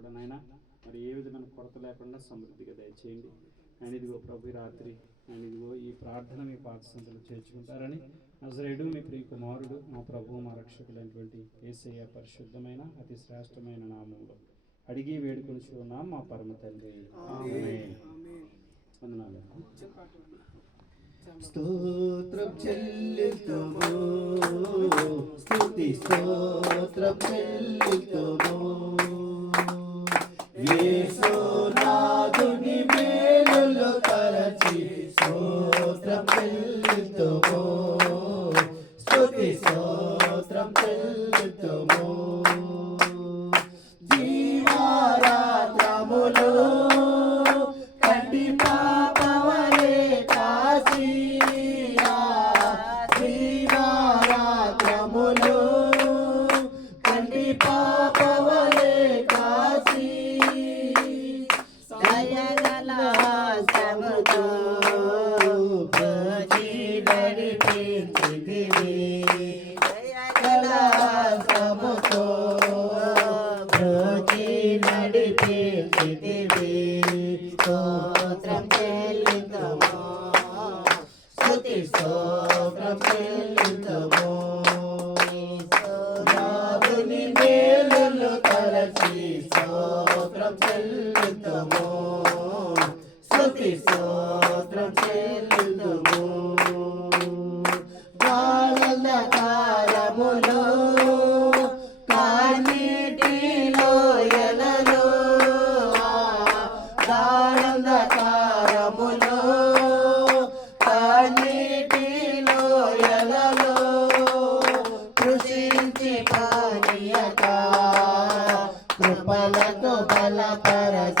కూడా నాయన మరి ఏ విధమైన కొరత లేకుండా సమృద్ధిగా దయచేయండి. ఆయన ఇదిగో ప్రభు రాత్రి ఆయన ఇదిగో ఈ ప్రార్థన మీ పాదసంతలో చేర్చుకుంటారని నజరేయుడు మీ ప్రియ కుమారుడు మా ప్రభు మా రక్షకులైనటువంటి యేసయ్య పరిశుద్ధమైన అతి శ్రేష్టమైన నామంలో అడిగి వేడుకొని చూన్నాం మా పరమ తండ్రి. ఆమేన్. వందనాలు. స్తోత్రం చెల్లితుము, స్తుతి స్తోత్రం చెల్లితుము, యేసునాథుని మేలులు తలచి స్తోత్రం చెల్లితుము, స్తుతి స్తోత్రం చెల్లితుము. జీవారాత్రములు కంటి పాపవలే కాసియా, జీవారాత్రములు కంటి పాపవలే కాసి దయగల హస్తముతో భజి నడిపించితివి, దయగల హస్తముతో భజి నడిపించితివి. స్తోత్రం చెల్లింతుము, స్తుతి స్తోత్రం చెల్లింతుము, నాదుని మేలులు తలచి స్తోత్రం చెల్లింతుము, స్తుతి స్తోత్రం చెల్లింతుము. గాఢంధకారములో కన్నీటిలో ఎలలో, గాఢంధకారములో కన్నీటిలో ఎలలో కృషించి పానీయక కృపలతో బలపరచ